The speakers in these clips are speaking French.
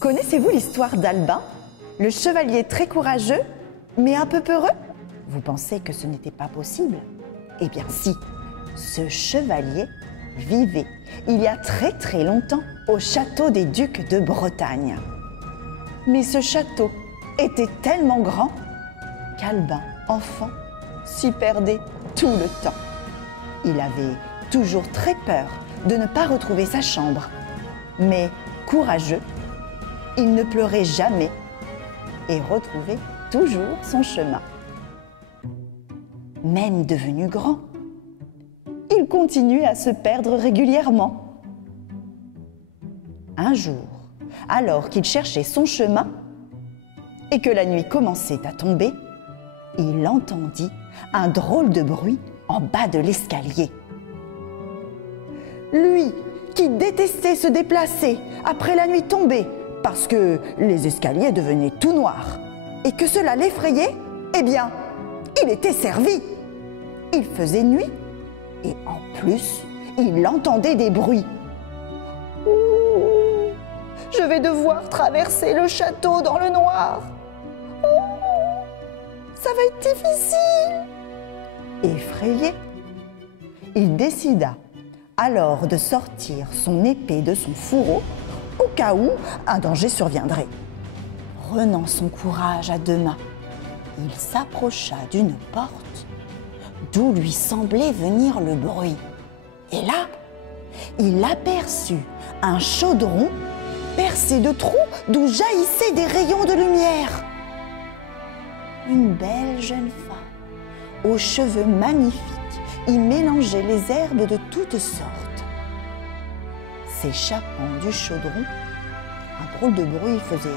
Connaissez-vous l'histoire d'Albin, le chevalier très courageux, mais un peu peureux? Vous pensez que ce n'était pas possible? Eh bien si, ce chevalier vivait il y a très longtemps au château des ducs de Bretagne. Mais ce château était tellement grand qu'Albin, enfant, s'y perdait tout le temps. Il avait toujours très peur de ne pas retrouver sa chambre, mais courageux, il ne pleurait jamais et retrouvait toujours son chemin. Même devenu grand, il continuait à se perdre régulièrement. Un jour, alors qu'il cherchait son chemin et que la nuit commençait à tomber, il entendit un drôle de bruit en bas de l'escalier. Lui, qui détestait se déplacer après la nuit tombée parce que les escaliers devenaient tout noirs et que cela l'effrayait, eh bien, il était servi. Il faisait nuit et en plus, il entendait des bruits. Ouh, je vais devoir traverser le château dans le noir. Oh, ça va être difficile. Effrayé, il décida alors de sortir son épée de son fourreau au cas où un danger surviendrait. Prenant son courage à deux mains, il s'approcha d'une porte d'où lui semblait venir le bruit. Et là, il aperçut un chaudron percé de trous d'où jaillissaient des rayons de lumière. Une belle jeune femme, aux cheveux magnifiques, y mélangeait les herbes de toutes sortes. S'échappant du chaudron, un drôle de bruit faisait...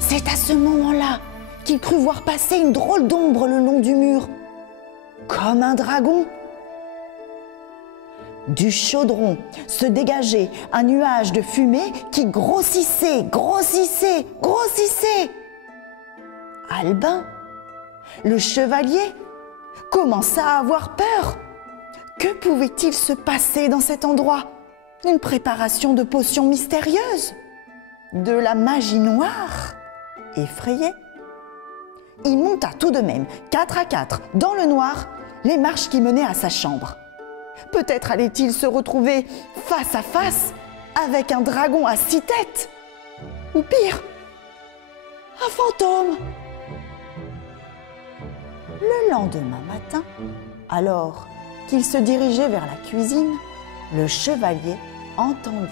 C'est à ce moment-là qu'il crut voir passer une drôle d'ombre le long du mur, comme un dragon. Du chaudron se dégageait un nuage de fumée qui grossissait. Albin, le chevalier, commença à avoir peur. Que pouvait-il se passer dans cet endroit? Une préparation de potions mystérieuses? De la magie noire? Effrayé, il monta tout de même, 4 à 4, dans le noir, les marches qui menaient à sa chambre. Peut-être allait-il se retrouver face à face avec un dragon à 6 têtes. Ou pire, un fantôme. Le lendemain matin, alors qu'il se dirigeait vers la cuisine, le chevalier entendit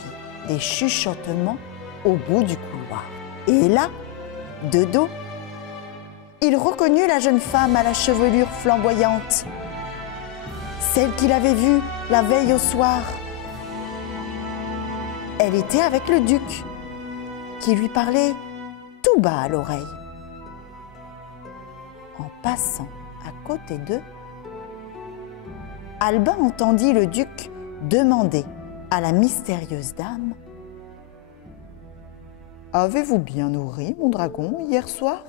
des chuchotements au bout du couloir. Et là, de dos, il reconnut la jeune femme à la chevelure flamboyante, celle qu'il avait vue la veille au soir. Elle était avec le duc, qui lui parlait tout bas à l'oreille. En passant à côté d'eux, Albin entendit le duc demander à la mystérieuse dame: « Avez-vous bien nourri mon dragon hier soir ?»